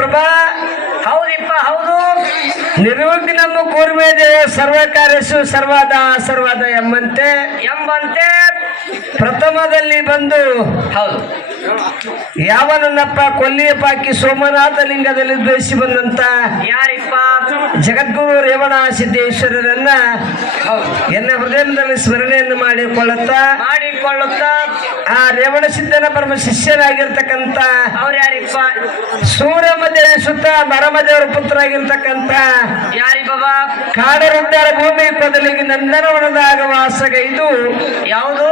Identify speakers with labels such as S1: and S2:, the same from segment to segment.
S1: ಪ್ರಭಾ
S2: ಹೌದಿಪ್ಪ, ಹೌದು.
S1: ನಿರ್ವಿಘ್ನಮ್ಮ ಕೂರ್ಮೆ ದೇವ ಸರ್ವ ಕಾರ್ಯಸು ಸರ್ವಾದ ಸರ್ವಾದ ಎಂಬಂತೆ.
S2: ಎಂಬಂತೆ
S1: ಪ್ರಥಮದಲ್ಲಿ ಬಂದು
S2: ಹೌದು.
S1: ಯಾವನನ್ನಪ್ಪ ಅಕ್ಕಿ ಸೋಮನಾಥ ಲಿಂಗದಲ್ಲಿ ದ್ವೇಷಿ ಬಂದಂತ?
S2: ಯಾರಿಪ್ಪ?
S1: ಜಗದ್ಗುರು ರೇವಣ ಸಿದ್ದೇಶ್ವರರನ್ನ ಎನ್ನ ಹೃದಯದಲ್ಲಿ ಸ್ಮರಣೆಯನ್ನು ಮಾಡಿಕೊಳ್ಳುತ್ತಾ?
S2: ಮಾಡಿಕೊಳ್ಳುತ್ತ?
S1: ಆ ರೇವಣ ಸಿದ್ದನ ಪರಮ ಶಿಷ್ಯರಾಗಿರ್ತಕ್ಕಂತ
S2: ಅವ್ರು ಯಾರಿಪ್ಪ?
S1: ಸೂರ್ಯಮದೇ ಸುತ್ತ ನರಮದೇವರ ಪುತ್ರ ಆಗಿರ್ತಕ್ಕಂತ
S2: ಯಾರಿ ಬಾಬಾ?
S1: ಕಾಡರುದ್ದಾರ ಭೂಮಿ ಬದಲಿಗೆ ನಂದನವನದಾಗ ವಾಸಗೈದು
S2: ಯಾವುದು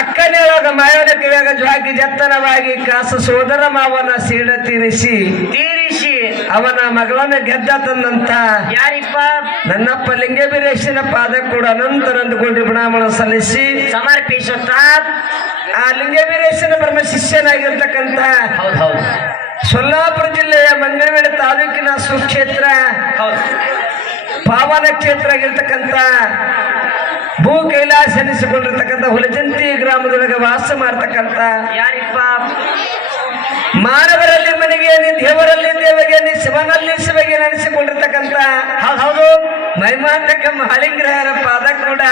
S1: ಅಕ್ಕನೇವಾಗ ಮಾಯವನ ಕಿವಿಯಾಗ ಜ್ವಾಗಿ ಜತ್ತನವಾಗಿ ಕಾಸ ಸೋದರ ಮಾವನ ಸೀಡ ತೀರಿಸಿ
S2: ತೀರಿಸಿ.
S1: ಅವನ ಮಗಳನ್ನ ಗೆದ್ದ ತಂದಂತ
S2: ಯಾರಿಪ್ಪ?
S1: ನನ್ನಪ್ಪ ಲಿಂಗಬೀರೇಶನ ಪಾದ ಕೂಡ ಅನಂತ ನಂದುಕೊಂಡು ಬ್ರಾಹ್ಮಣ ಸಲ್ಲಿಸಿ
S2: ಸಮರ್ಪಿಸುತ್ತ?
S1: ಆ ಲಿಂಗಬೀರೇಶನ ಪರಮ ಶಿಷ್ಯನಾಗಿರ್ತಕ್ಕಂತ
S2: ಹೌದು ಹೌದು.
S1: ಸೊಲ್ಲಾಪುರ ಜಿಲ್ಲೆಯ ಮಂಗಳವೇಡ ತಾಲೂಕಿನ ಸುಕ್ಷೇತ್ರ
S2: ಹೌದು.
S1: ಪಾವನ ಕ್ಷೇತ್ರ ಆಗಿರ್ತಕ್ಕಂಥ ಭೂ ಕೈಲಾಸ ಎನಿಸಿಕೊಂಡಿರ್ತಕ್ಕಂಥ ಹುಲಜಂತಿ ಗ್ರಾಮದೊಳಗೆ ವಾಸ ಮಾಡ್ತಕ್ಕಂಥ
S2: ಯಾರಿಪ್ಪ?
S1: ಮಾನವರಲ್ಲಿ ಮನೆಗೆ ನೀ ದೇವರಲ್ಲಿ ದೇವಗೆ ನೀ ಶಿವನಲ್ಲಿ ಶಿವಗೆ ನೆನೆಸಿಕೊಂಡಿರ್ತಕ್ಕಂಥ
S2: ಹೌದು
S1: ಮೈಮಾಂತಕ ಮಹಾಲಿಂಗ್ರಹರ ಪಾದ ಕೂಡ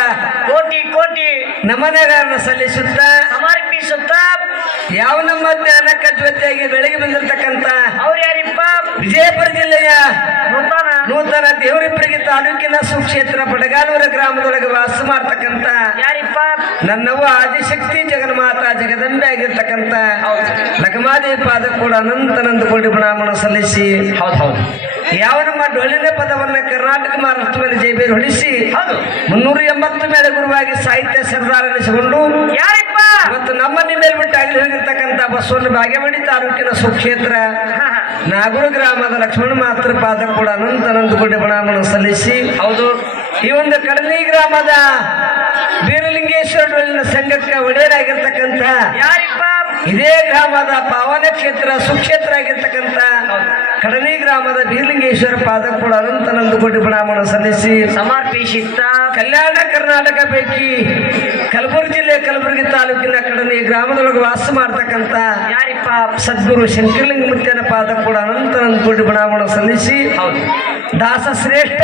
S2: ಕೋಟಿ ಕೋಟಿ.
S1: ನಮನಗಳನ್ನು ಸಲ್ಲಿಸುತ್ತ
S2: ಸಮರ್ಪಿಸುತ್ತ.
S1: ಯಾವ ನಮ್ಮ ಜ್ಞಾನಕ್ಕ ಜೊತೆಯಾಗಿ ಬೆಳಗ್ಗೆ ಬಂದಿರತಕ್ಕಂಥ
S2: ಅವ್ರು ಯಾರಿಪ್ಪ?
S1: ವಿಜಯಪುರ ಜಿಲ್ಲೆಯ ತಾಲೂಕಿನ ಸುಕ್ಷೇತ್ರ ಬಡಗಾನೂರ ಗ್ರಾಮದೊಳಗೆ ವಾಸ ಮಾಡ್ತಕ್ಕಂತ
S2: ಯಾರಿಪ್ಪ?
S1: ನನ್ನವ್ವ ಆದಿಶಕ್ತಿ ಜಗನ್ಮಾತ ಜಗದಂಬೆ ಆಗಿರ್ತಕ್ಕಂತ
S2: ಹೌದು.
S1: ಲಗಮಾದೇವಿ ಪಾದ ಕೂಡ ಅನಂತ ಕೋಟಿ ಪ್ರಣಾಮನ ಸಲ್ಲಿಸಿ
S2: ಹೌದು ಹೌದು.
S1: ಯಾವ ನಮ್ಮ ಡೊಳ್ಳಿನ ಪದವನ್ನ ಕರ್ನಾಟಕ ಮಹಾರಾಷ್ಟ್ರ ಮೇಲೆ ಜೈಬೇರು ಹೊಡಿಸಿ ಮುನ್ನೂರ ಎಂಬತ್ತು ಮೇಲೆ ಗುರುವಾಗಿ ಸಾಹಿತ್ಯ ಸರ್ದಾರ ನಡೆಸಿಕೊಂಡು
S2: ಯಾರಿಪ್ಪ?
S1: ಇವತ್ತು ನಮ್ಮ ಮೇಲೆ ಬಿಟ್ಟು ಆಗಲಿ ಹೋಗಿರ್ತಕ್ಕಂಥ ಬಸವನ ಬಾಗೇವಾಡಿ ತಾಲೂಕಿನ ಸುಕ್ಷೇತ್ರ. ನಾಗೂರು ಗ್ರಾಮದ ಲಕ್ಷ್ಮಣ ಮಾತ್ರ ಪಾದ ಕೂಡ ಅನಂತ ಅನಂತ ಕೋಟಿ ಪ್ರಣಾಮನ ಸಲ್ಲಿಸಿ
S2: ಹೌದು.
S1: ಈ ಒಂದು ಕಡಲಿ ಗ್ರಾಮದ ವೀರಲಿಂಗೇಶ್ವರ ಡೊಳ್ಳಿನ ಸಂಘಕ್ಕೆ ಒಡೆಯರಾಗಿರ್ತಕ್ಕಂಥ ಇದೇ ಗ್ರಾಮದ ಪಾವನ ಕ್ಷೇತ್ರ ಸುಕ್ಷೇತ್ರ ಆಗಿರ್ತಕ್ಕಂಥ ಕಡಲಿ ಗ್ರಾಮದ ಬೀರ್ಲಿಂಗೇಶ್ವರ ಪಾದ ಕೂಡ ಅನಂತ ಅನಂತ ಕೋಟಿ ಪ್ರಣಾಮನ ಸಲ್ಲಿಸಿ
S2: ಸಮರ್ಪಿಸಿದ್ದ
S1: ಕಲ್ಯಾಣ ಕರ್ನಾಟಕ ಪೈಕಿ ಕಲಬುರಗಿ ಜಿಲ್ಲೆ ಕಲಬುರಗಿ ತಾಲೂಕಿನ ಕಡಲಿ ಗ್ರಾಮದೊಳಗೆ ವಾಸ ಮಾಡ್ತಕ್ಕಂಥ
S2: ಯಾರಿಪ್ಪ?
S1: ಸದ್ಗುರು ಶಂಕರಲಿಂಗ ಮುತ್ಯನ ಪಾದ ಕೂಡ ಅನಂತ ಅನಂತ ಕೋಟಿ ಪ್ರಣಾಮನ ಸಲ್ಲಿಸಿ
S2: ಹೌದು.
S1: ದಾಸ ಶ್ರೇಷ್ಠ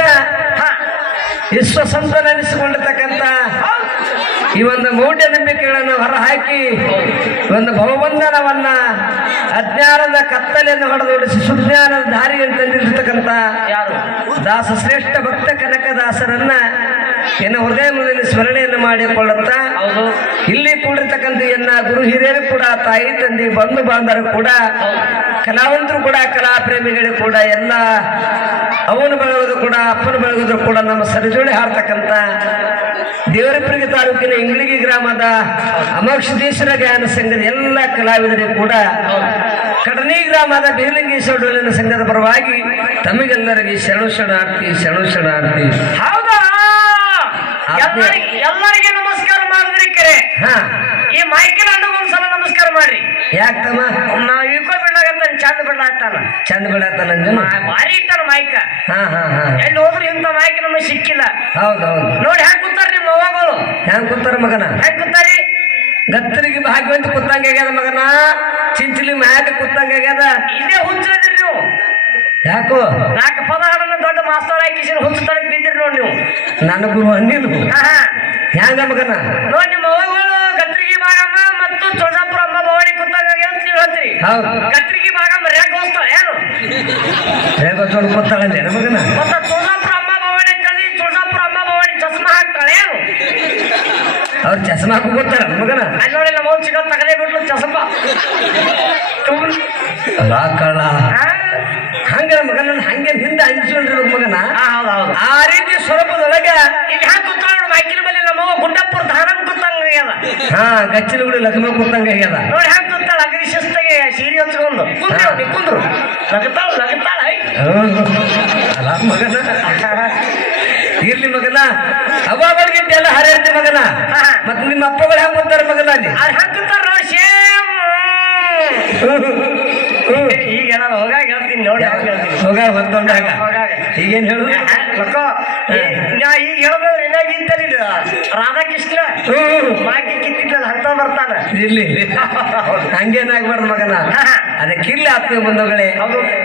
S2: ವಿಶ್ವಸಂತ
S1: ವಿಶ್ವಸಂತನೆನಿಸಿಕೊಂಡಿರ್ತಕ್ಕಂಥ ಈ ಒಂದು ಮೌಢ್ಯ ನಂಬಿಕೆಗಳನ್ನು ಹೊರಹಾಕಿ ಒಂದು ಭವಬಂಧನವನ್ನ ಅಜ್ಞಾನದ ಕತ್ತಲೆಯನ್ನು ಹೊಡೆದೋಡಿಸಿ ಸುಜ್ಞಾನದ ದಾರಿಯನ್ನು ತಂದಿರ್ತಕ್ಕಂಥ
S2: ಯಾರು?
S1: ದಾಸ ಶ್ರೇಷ್ಠ ಭಕ್ತ ಕನಕದಾಸರನ್ನ ಎನ್ನ ಹೃದಯದಲ್ಲಿ ಸ್ಮರಣೆಯನ್ನು ಮಾಡಿಕೊಳ್ಳುತ್ತಾ
S2: ಹೌದು.
S1: ಇಲ್ಲಿ ಕೂಡಿರ್ತಕ್ಕಂಥ ಎನ್ನ ಗುರು ಹಿರಿಯರು ಕೂಡ ತಾಯಿ ತಂದೆ ಬಂಧು ಬಾಂಧವರು ಕೂಡ ಕಲಾವಂತರು ಕೂಡ ಕಲಾ ಪ್ರೇಮಿಗಳು ಕೂಡ ಎಲ್ಲ ಅವನು ಕೂಡ ಅಪ್ಪನ ಬೆಳಗಿದ್ರು ಕೂಡ ನಮ್ಮ ಸರಿಜೋಳಿ ಹಾರ್ತಕ್ಕಂಥ ದೇವರಪುರಿಗೆ ತಾಲೂಕಿನ ಇಂಗ್ಲಿಗಿ ಗ್ರಾಮದ ಅಮೋಕ್ಷದೇಶ್ವರ ಗಾಯನ ಸಂಘದ ಎಲ್ಲ ಕಲಾವಿದರಿಗೂ ಕೂಡ ಕಡನಿ ಗ್ರಾಮದ ಬೀರಲಿಂಗೇಶ್ವರ ಡೋಲಿನ ಸಂಘದ ಪರವಾಗಿ ತಮಗೆಲ್ಲರಿಗೆ ಶರಣು ಶರಣಾರ್ಥಿ ಶರಣು ಶರಣಾರ್ಥಿ.
S2: ಹೌದಾ? ಎಲ್ಲರಿಗೆ ನಮಸ್ಕಾರ ಮಾಡಿದ್ರಿ ಕರೆ. ಈ ಮೈಕಿನ ಅಣ್ಣ ಒಂದ್ಸಲ ನಮಸ್ಕಾರ ಮಾಡ್ರಿ.
S1: ಯಾಕಮ್ಮ
S2: ನಾವು ಇಳ್ಕೊ ಬಿಡ್ಲಾಗತ್ತ ಚಂದ ಬಿಡ್ಲಾಗ್ತಾನ
S1: ಚಂದ ಬಿಡತ್ತ ನಂಜನ
S2: ಭಾರಿ ಇಟ್ಟಾನ ಮೈಕ
S1: ಹಾ ಹಾ ಹಾ.
S2: ಎಲ್ಲಿ ಹೋದ್ರೆ ಇಂಥ ಮಾಯ್ಕ ನಮಗೆ ಸಿಕ್ಕಿಲ್ಲ.
S1: ಹೌದು ಹೌದು.
S2: ನೋಡಿ ಹೆಂಗ್ ಕೂತಾರ ನಿಮ್ಮ ಅವ್ವಗಳು?
S1: ಹೆಂಗ್ ಕೂತಾರ ಮಗನ?
S2: ಹೆಂಗ್ ಕೂತಾರಿ?
S1: ಗತ್ತರಿಗೆ ಭಾಗ್ಯವಂತ ಕೂತಂಗ ಆಗ್ಯದ ಮಗನ? ಚಿಂಚಲಿ ಮ್ಯಾಗ ಕೂತಂಗ ಆಗ್ಯದ?
S2: ಇದೇ ಹುಚ್ಚದಿರಿ ನೀವು.
S1: ಯಾಕೋ?
S2: ನಾಲ್ಕು ಪದ ಹಾಡನ್ನ ದೊಡ್ಡ ಮಾಸ್ತರ್ ಹಾಕಿಸಿ ಹುಚ್ಚು ತನಕ ಬಿದ್ದಿರಿ ನೋಡಿ ನೀವು.
S1: ನನ್ನ ಗುರು
S2: ಹೆಂಗ
S1: ಹ್ಯಾಂಗ ಮಗನ?
S2: ನೋಡಿ ನಿಮ್ಮ ಅವ್ವಗಳು ಗತ್ತರಿಗೆ ಭಾಗಮ್ಮ ಮತ್ತು ತುಳಜಾಪುರ ಅಮ್ಮ ಭವಾನಿ ಕೂತಂಗ ಆಗ್ಯದ ನೀವು ಹೇಳ್ತೀರಿ.
S1: ಹೌದು.
S2: ಭಾಗ ಏನು
S1: ಹೇಗ ಜೋಡ್ ಕೂತಾಳಂದೆ ಮಗನ?
S2: ಮತ್ತ ತುಳಜಾಪುರ ಅಮ್ಮ ಭವಾನಿ ಅಂತೇಳಿ ತುಳಜಾಪುರ ಅಮ್ಮ ಭವಾನಿ ಚಸ್ಮಾ ಹಾಕ್ತಾಳೆ ಏನು?
S1: ಅವ್ರ ಚಸ್ಮಾ ಕೂತಾಳ ಮಗನ?
S2: ಅಲ್ಲಿ ನೋಡಿ ನಮ್ಮ ಚಿಕ್ಕ ತಗಲೇ ಬಿಟ್ಲು ಚಸ್ಮಾ.
S1: ಅಲ್ಲ ಹಂಗ ಮಗನ ಹಂಗೆ ಹಿಂದೆ ಹಂಚಿಕೊಂಡಿರ್ಬೇಕು ಮಗನ.
S2: ಹೌದು ಹೌದು.
S1: ಆ ರೀತಿ ಸ್ವರೂಪದೊಳಗ
S2: ಇಲ್ಲಿ ಹ್ಯಾಂಗ ಕೂತಾಳ ನೋಡಿ ಮೈಕಿನ ಮೇಲೆ ಗುಡ್ಡಪ್ಪುರ ಧಾನಂ ಕೂತಂಗ ಆಗ್ಯದ?
S1: ಹಾ ಗಚ್ಚಿಲುಗಳು ಕೂತಂಗ ಆಗ್ಯದ.
S2: ನೋಡಿ ಹ್ಯಾಂಗ ಕೂತಾಳ? ಶಿಸ್ತಾಗೆ ಸೀರೆ ಹಚ್ಕೊಂಡು ಕುಂದ್ರು.
S1: ಅಲ್ಲ ಮಗನ. ಇರ್ಲಿ ಮಗನ. ಅವಾಗಳಿಗೆ ಎಲ್ಲ ಹರಿಯರ್ತಿ ಮಗನ.
S2: ಮತ್ತೆ
S1: ಮತ್ ನಿಮ್ಮ ಅಪ್ಪಗಳು ಹೆಂಗ್ ಬರ್ತಾರ ಮಗನ ಅಲ್ಲಿ?
S2: ಹಾಕುತ್ತಾರ ನೋಡಿ ಸೇಮ್. ಈಗ ನಾನು ಹೋಗಾಗ ಹೇಳ್ತೀನಿ ನೋಡಿ
S1: ಹೋಗ ಹೊತ್ಕೊಂಡಾಗ ಈಗೇನ್ ಹೇಳುದು
S2: ಈಗ ಹೇಳೋದ್ರೆ ಏನಾಗಿತ್ತಲ್ಲ ರಾಧಾಕೃಷ್ಣ ಮಾಕಿ ಕಿತ್ತಿದ್ದಲ್ಲ ಹತ್ತ ಬರ್ತಾನ.
S1: ಇಲ್ಲಿ. ಹಂಗೇನಾಗ್ಬಾರ್ದು ಮಗನ. ಅದಕ್ಕಿಲ್ಲ ಆತ್ಮೀಯ ಬಂಧುಗಳೇ.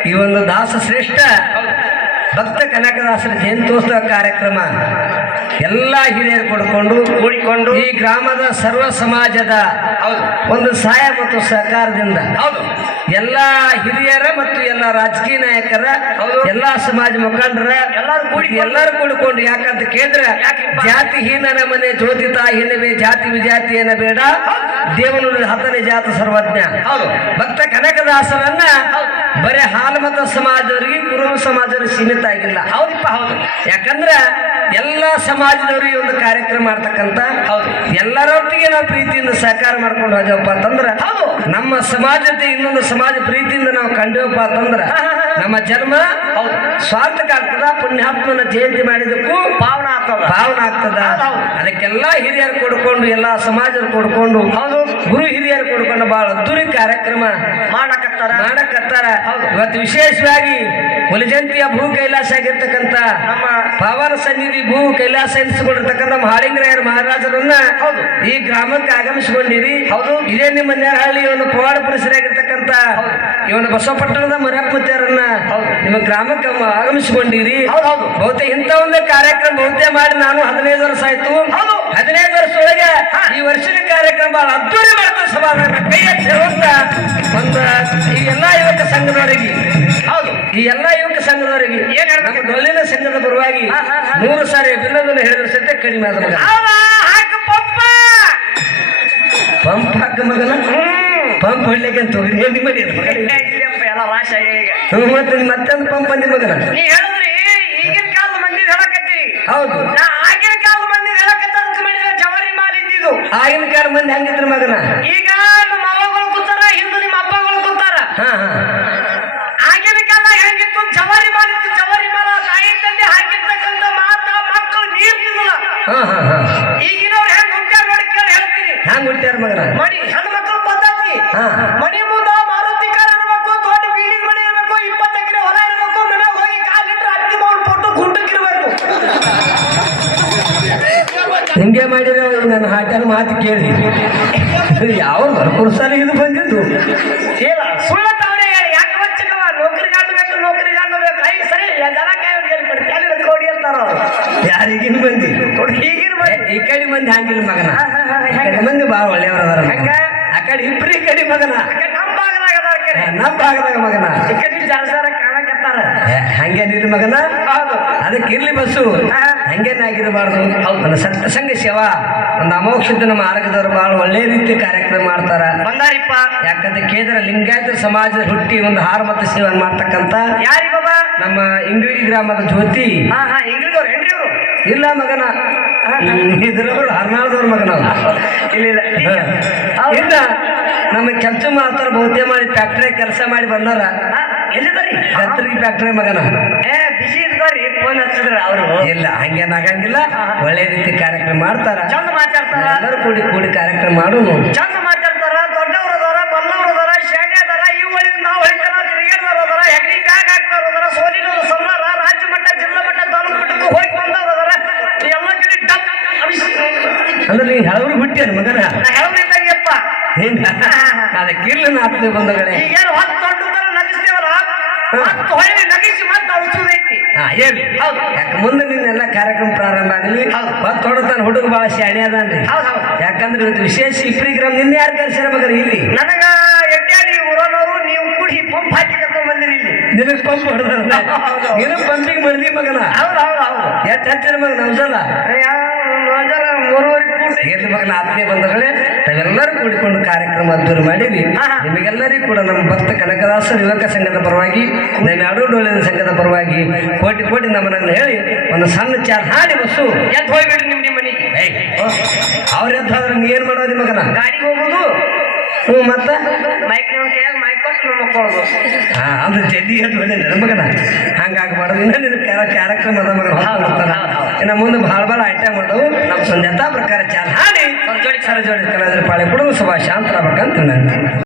S1: ಈ ಒಂದು ದಾಸ ಶ್ರೇಷ್ಠ ಭಕ್ತ ಕನಕದಾಸರ ಜಯಂತ್ಯೋತ್ಸವ ಕಾರ್ಯಕ್ರಮ ಎಲ್ಲ ಹಿರಿಯರು ಕೊಡ್ಕೊಂಡು
S2: ಕೂಡಿಕೊಂಡು
S1: ಈ ಗ್ರಾಮದ ಸರ್ವ ಸಮಾಜದ ಒಂದು ಸಹಾಯ ಮತ್ತು ಸಹಕಾರದಿಂದ
S2: ಹೌದು.
S1: ಎಲ್ಲಾ ಹಿರಿಯರ ಮತ್ತು ಎಲ್ಲ ರಾಜಕೀಯ ನಾಯಕರ ಎಲ್ಲ ಸಮಾಜ ಮುಖಂಡರ
S2: ಎಲ್ಲರೂ ಕೂಡಿ
S1: ಎಲ್ಲರೂ ಕೂಡಿಕೊಂಡು. ಯಾಕಂತ ಕೇಳಿದ್ರೆ? ಜಾತಿ ಹೀನನ ಮನೆ ಜ್ಯೋತಿ ತಾಯಿನವೇ ಜಾತಿ ವಿಜಾತಿ ಏನ ಬೇಡ. ದೇವನು ಹತನೆ ಜಾತ ಸರ್ವಜ್ಞ.
S2: ಹೌದು.
S1: ಭಕ್ತ ಕನಕದಾಸರನ್ನ
S2: ಬರೇ
S1: ಬರೀ ಹಾಲಮತ ಸಮಾಜವರಿಗೆ ಕುರುಬ ಸಮಾಜವರಿಗೆ ಸೀಮಿತ ಆಗಿಲ್ಲ.
S2: ಹೌದಪ್ಪ ಹೌದು.
S1: ಯಾಕಂದ್ರ ಎಲ್ಲ ಸಮಾಜದವರಿಗೆ ಒಂದು ಕಾರ್ಯಕ್ರಮ ಮಾಡ್ತಕ್ಕಂತ
S2: ಹೌದು.
S1: ಎಲ್ಲರೊಟ್ಟಿಗೆ ನಾವು ಪ್ರೀತಿಯಿಂದ ಸಹಕಾರ ಮಾಡ್ಕೊಂಡು ಹೋಗಪ್ಪ ಅಂತಂದ್ರ
S2: ಹೌದು.
S1: ನಮ್ಮ ಸಮಾಜದ ಇನ್ನೊಂದು ಸಮಾಜ ಪ್ರೀತಿಯಿಂದ ನಾವು ಕಂಡೇವಪ್ಪ ಅಂತಂದ್ರ ನಮ್ಮ ಜನ್ಮ
S2: ಹೌದು.
S1: ಸ್ವಾರ್ಥಕ ಆಗ್ತದ ಪುಣ್ಯಾತ್ಮನ ಜಯಂತಿ ಮಾಡಿದಕ್ಕೂ
S2: ಪಾವನ ಆಗ್ತದ
S1: ಪಾವನ ಆಗ್ತದ ಅದಕ್ಕೆಲ್ಲ ಹಿರಿಯರು ಕೊಡ್ಕೊಂಡು ಎಲ್ಲಾ ಸಮಾಜರು ಕೊಡ್ಕೊಂಡು
S2: ಹೌದು.
S1: ಗುರು ಹಿರಿಯರು ಕೊಡ್ಕೊಂಡು ಬಹಳ ಅದ್ದೂರಿ ಕಾರ್ಯಕ್ರಮ
S2: ಮಾಡಕತ್ತಾರ
S1: ಮಾಡಕತ್ತಾರ. ಇವತ್ತು ವಿಶೇಷವಾಗಿ ಹುಲಿಜಂತಿಯ ಭೂ ಕೈಲಾಸ ಆಗಿರ್ತಕ್ಕಂಥ
S2: ನಮ್ಮ
S1: ಪಾವನ ಸನ್ನಿಧಿ ಭೂ ಕೈಲಾಸ ಎನಿಸಿಕೊಂಡಿರ್ತಕ್ಕಂಥ ಮಹಾಲಿಂಗರಾಯರ ಮಹಾರಾಜರನ್ನ
S2: ಹೌದು.
S1: ಈ ಗ್ರಾಮಕ್ಕೆ ಆಗಮಿಸಿಕೊಂಡಿರಿ
S2: ಹೌದು.
S1: ಇದೇ ನಿಮ್ಮ ನೇರಹಳ್ಳಿ ಇವನು ಪವಾಡ ಪರಿಸರಾಗಿರ್ತಕ್ಕಂಥ ಇವನು ಬಸವಪಟ್ಟಣದ ಮರಪ್ಪತ್ಯಾರನ್ನ
S2: ಹೌದು.
S1: ನಿಮ್ಮ ಗ್ರಾಮಕ್ಕೆ ಆಗಮಿಸಿಕೊಂಡಿರಿ
S2: ಹೌದು, ಹೌದು.
S1: ಬಹುತೇಕ ಇಂಥ ಒಂದು ಕಾರ್ಯಕ್ರಮ ಬಹುತೇಕ ಮಾಡಿ ನಾನು ಹದಿನೈದು ವರ್ಷ ಆಯ್ತು
S2: ಹೌದು.
S1: ಹದಿನೈದು ವರ್ಷದೊಳಗೆ ಈ ವರ್ಷದ ಕಾರ್ಯಕ್ರಮ ಬಹಳ ಅದ್ದೂರಿ ಮಾಡ್ತಾರೆ ಸಮಾಧಾನ ಕೈ ಹಚ್ಚಿರುವಂತ ಒಂದು ಈ ಎಲ್ಲಾ ಯುವಕ ಸಂಘದವರಿಗೆ ಈ ಎಲ್ಲ ಯುವಕ ಸಂಘದವರಿಗೆ
S2: ಏನ್ ಹೇಳ್ಬೇಕು?
S1: ಡೊಳ್ಳಿನ ಸಂಘದ ಪರವಾಗಿ ಮೂರು. ಸಾರಿ ಬಿಲ್ಲದನ್ನು ಹೇಳಿದ್ರೆ ಸತ್ಯ ಕಡಿಮೆ ಆದ ಮಗ ಪಂಪ್. ಹಾಕ ಮಗನ? ಪಂಪ್ ಹೊಡ್ಲಿಕ್ಕೆ ಅಂತ ಎಲ್ಲಿ ಮಾಡಿ
S2: ಎಲ್ಲ ರಾಶ ಈಗ.
S1: ಮತ್ತೆ ಮತ್ತೊಂದು ಪಂಪ್ ಅಂದಿ ಮಗನ?
S2: ನೀ ಹೇಳಿದ್ರಿ ಈಗಿನ ಕಾಲದ ಮಂದಿ ಹೇಳಕತ್ತಿ.
S1: ಹೌದು.
S2: ನಾ ಆಗಿನ ಕಾಲದ ಮಂದಿ ಹೇಳಕತ್ತಾರ ಅಂತ ಮಾಡಿದ್ರೆ ಜವರಿ ಮಾಲ್ ಇದ್ದಿದ್ದು.
S1: ಆಗಿನ ಕಾಲ ಮಂದಿ ಹಂಗಿದ್ರು ಮಗನ?
S2: ಈಗ ನಮ್ಮ ಅವ್ವಗಳು ಕೂತಾರ ಹಿಂದೂ ನಿಮ್ಮ ಅಪ್ಪಗಳು ಕೂತಾರ.
S1: ಹಾ ಹಾ.
S2: ಹೆಂಗಿತ್ತು ಜವರಿ ಮಾಲ್ ಜವರಿ ಮಾಲ ತಾಯಿ ತಂದೆ ಹಾಕಿರ್ತಕ್ಕಂಥ ಮಾತ ಮಕ್ಕಳು ನೀರ್ ತಿನ್ನಲ್ಲ ಈಗಿನವ್ರು ಹೆಂಗ್ ಹುಟ್ಟ್ಯಾರ ನೋಡಿ ಕೇಳಿ ಹೇಳ್ತೀನಿ.
S1: ಹೆಂಗ್ ಹುಟ್ಟ್ಯಾರ ಮಗನ?
S2: ಮಣಿ ಹೆಣ್ಮಕ್ಳು ಪದ್ಧತಿ. ಮಣಿ ಮುಂದ ಮಾರುತಿ ಕಾರ್ ಇರ್ಬೇಕು ದೊಡ್ಡ ಬಿಲ್ಡಿಂಗ್ ಮನೆ ಇರ್ಬೇಕು ಇಪ್ಪತ್ತು ಎಕರೆ ಹೊಲ ಇರ್ಬೇಕು ಮನೆ ಹೋಗಿ ಕಾಲ್ ಲೀಟರ್ ಅಕ್ಕಿ ಮಾವನ್ ಫೋಟೋ ಗುಂಡಕ್ಕಿರ್ಬೇಕು
S1: ಹಿಂಗೆ ಮಾಡಿದ್ರೆ ನನ್ನ ಹಾಟಲ್ ಮಾತು ಕೇಳಿ. ಯಾವ ಬರ್ಕೊಡ್ಸಾರಿ ಇದು ಬಂದಿದ್ದು?
S2: ಕೇಳ ಸುಳ್ಳ ತವರೇ ಹೇಳಿ ಯಾಕೆ ಬಚ್ಚಕವ ನೌಕರಿ ಬೇಕು ನೌಕರಿ ಬೇಕು ಐ ಸರಿ ಜನ ಕೈ ಹೊಡಿ ಬಿಡ್ತಾರೆ ಅಲ್ಲಿ ಕೊಡಿ ಅಂತಾರ ಅವ್ರು.
S1: ಯಾರಿಗಿನ ಮಂದಿ?
S2: ಕೊಡಿ ಈಗಿನ ಮಂದಿ.
S1: ಈ ಕಡೆ ಮಂದಿ ಹಂಗಿಲ್ಲ ಮಗನ. ಮಂದಿ ಭಾಳ ಒಳ್ಳೆಯವ್ರ ಅದಾರ ಮಗನ. ಆ ಕಡೆ ಇಬ್ರು ಈ ಕಡೆ ಮಗನ.
S2: ನಮ್ಮ ಭಾಗದಾಗ ಅದಾರ
S1: ನಮ್ಮ ಭಾಗದಾಗ ಮಗನ.
S2: ಈ ಕಡೆ ಜರ ಕಾಣಕತ್ತಾರ.
S1: ಹಂಗೇನಿಲ್ಲ ಮಗನ.
S2: ಹೌದು.
S1: ಅದಕ್ಕೆ ಇರ್ಲಿ ಬಸ್ಸು.
S2: ಹಂಗೇನೆ
S1: ಆಗಿರಬಾರ್ದು ಹೌದು. ಒಂದು ಸತ್ಸಂಗ ಸೇವಾ. ಒಂದು ಅಮೋಕ್ಷದ ಮಾರ್ಗದವರು ಬಹಳ ಒಳ್ಳೆ ರೀತಿ ಕಾರ್ಯಕ್ರಮ ಮಾಡ್ತಾರ.
S2: ಬಂದಾರಿಪ್ಪ.
S1: ಯಾಕಂದ್ರೆ ಕೇಂದ್ರ ಲಿಂಗಾಯತ ಸಮಾಜದ ಹುಟ್ಟಿ ಒಂದು ಹಾರ ಮತ್ತು ಸೇವೆ ಮಾಡ್ತಕ್ಕಂತ
S2: ಯಾರಿ ಬಾಬಾ
S1: ನಮ್ಮ ಇಂಗ್ಳಿ ಗ್ರಾಮದ ಜ್ಯೋತಿ.
S2: ಹಾ ಹಾ ಇಂಗ್ಲಿದವ್ರು ಏನ್ರಿ ಅವರು?
S1: ಇಲ್ಲ ಮಗನ. ಇದ್ರವ್ರು ಹರ್ನಾಳದವ್ರ ಮಗನ
S2: ಇಲ್ಲ ಇಲ್ಲ
S1: ನಮ್ಮ ಕೆಲಸ ಮಾಡ್ತಾರ ಬಹುತೇ ಮಾಡಿ ಫ್ಯಾಕ್ಟ್ರಿ ಕೆಲಸ ಮಾಡಿ ಬಂದಾರ
S2: ಎಲ್ಲಿದಾರಿ
S1: ಗತ್ರಿಗೆ ಫ್ಯಾಕ್ಟ್ರಿ ಮಗನ.
S2: ಏ ಬಿಸಿ ಇದ್ಕೋರಿ ಫೋನ್ ಹಚ್ಚಿದ್ರ ಅವರು.
S1: ಇಲ್ಲ ಹಂಗೇನ್ ಆಗಂಗಿಲ್ಲ. ಒಳ್ಳೆ ರೀತಿ ಕಾರ್ಯಕ್ರಮ ಮಾಡ್ತಾರ.
S2: ಚಂದ ಮಾತಾಡ್ತಾರ.
S1: ಎಲ್ಲರೂ ಕೂಡಿ ಕೂಡಿ ಕಾರ್ಯಕ್ರಮ ಮಾಡೋನು.
S2: ಚಂದ ಮಾತಾಡ್ತಾರ. ಅಂದ್ರೆ
S1: ನೀ ಹಳವ್ರು ಹುಟ್ಟ್ಯಾನ ಮಗನ
S2: ಹೇಳ್ಬೇಕಾಗ್ಯಪ್ಪ
S1: ಹಿಂಗ ಬಂಧುಗಳೇ
S2: ಈಗೇನು ಹತ್ತು ದೊಡ್ಡ ನಗಿಸ್ತೇವಲ್ಲ? ಹೊಳ್ಳಿ ನಗಿಸಿ ಮತ್ತೆ ಔಷಧೈತಿ ಹೌದು.
S1: ಯಾಕೆ ಮುಂದೆ ನಿನ್ನೆಲ್ಲ ಕಾರ್ಯಕ್ರಮ ಪ್ರಾರಂಭ ಆಗಲಿ
S2: ಹೌದು.
S1: ಮತ್ ತೊಡತಾನ ಹುಡುಗ ಭಾಳ ಶಾಣೆ ಅದಾನ್ರಿ
S2: ಹೌದು ಹೌದು.
S1: ಯಾಕಂದ್ರೆ ಇವತ್ತು ವಿಶೇಷ ಇಫ್ರಿ ಗ್ರಾಮ ನಿನ್ನೆ ಯಾರು ಕರ್ಸ್ಯಾರ ಮಗನ ಇಲ್ಲಿ?
S2: ನನಗ ಎಡ್ಯಾಡಿ ಊರನವರು ನೀವು ಕೂಡಿ ಪಂಪ್ ಹಾಕಿ ಕರ್ಕೊಂಡ್ ಬಂದಿರಿ ಇಲ್ಲಿ.
S1: ನಿನಗ್ ಪಂಪ್ ಹೊಡೆದ್ರ
S2: ಹೌದು.
S1: ನಿನಗ್ ಪಂಪಿಗೆ ಮಡ್ದಿ ಮಗನ?
S2: ಹೌದು ಹೌದು ಹೌದು.
S1: ಎಷ್ಟು ಹಚ್ಚಿರ ಮಗ ನಮ್ಸಲ್ಲ ಎಲ್ಲಿ ಮಗನ ಆತ್ಮೀಯ ಬಂಧುಗಳೇ ತಾವೆಲ್ಲರೂ ಕೂಡಿಕೊಂಡು ಕಾರ್ಯಕ್ರಮ ಅದ್ದೂರಿ ಮಾಡಿರಿ
S2: ಹಾ.
S1: ನಿಮಗೆಲ್ಲರಿಗೂ ಕೂಡ ನಮ್ಮ ಭಕ್ತ ಕನಕದಾಸ ಯುವಕ ಸಂಘದ ಪರವಾಗಿ ನಮ್ಮ ಎರಡು ಡೋಳಿನ ಸಂಘದ ಪರವಾಗಿ ಕೋಟಿ ಕೋಟಿ ನಮ್ಮನನ್ನು ಹೇಳಿ ಒಂದು ಸಣ್ಣ ಚಾರ್ ಹಾಡಿ ಬಸ್ಸು.
S2: ಎದ್ದು ಹೋಗ್ಬಿಡ್ರಿ ನಿಮ್ಮ ನಿಮ್ಮ ಮನೆಗೆ
S1: ಅವ್ರ ಎದ್ದು ಹೋದ್ರೆ ನೀ ಮಾಡೋದು ಮಾಡೋದಿ ಮಗನ?
S2: ಗಾಡಿಗೆ ಹೋಗುದು.
S1: ಹ್ಞೂ ಮತ್ತೆ?
S2: ಮೈಕ್ ನಿಮ್ಮ ಕೈಯಾಗ ಮೈಕ್ ಕೊಟ್ಟು ನಮ್ಮ ಮಕ್ಕಳು
S1: ಹಾ ಅಂದ್ರೆ ಜಲ್ದಿ ಎದ್ದು ಬಂದೆ ನನ್ನ ಮಗನ ಹಂಗಾಗ್ಬಾರ್ದು ಇನ್ನ ನಿನ್ನ ಕ್ಯಾರ- ಕಾರ್ಯಕ್ರಮ ಅದ ಮಗನ ಇನ್ನು. ಮುಂದೆ ಭಾಳ ಭಾಳ ಐಟಮ್ ಮಾಡೋದು ನಮ್ಮ ಸಂಜೆ ಪ್ರಕಾರ ಚಾಲ್ ಹಾಡಿ.
S2: ಒಂದ್ ಜೋಡಿ
S1: ಸರ ಜೋಡಿ. ಕಲಾವಿದ್ರ ಪಾಳೆ ಕೊಡೋದು ಸಭಾ ಅಂತ ನಾನು.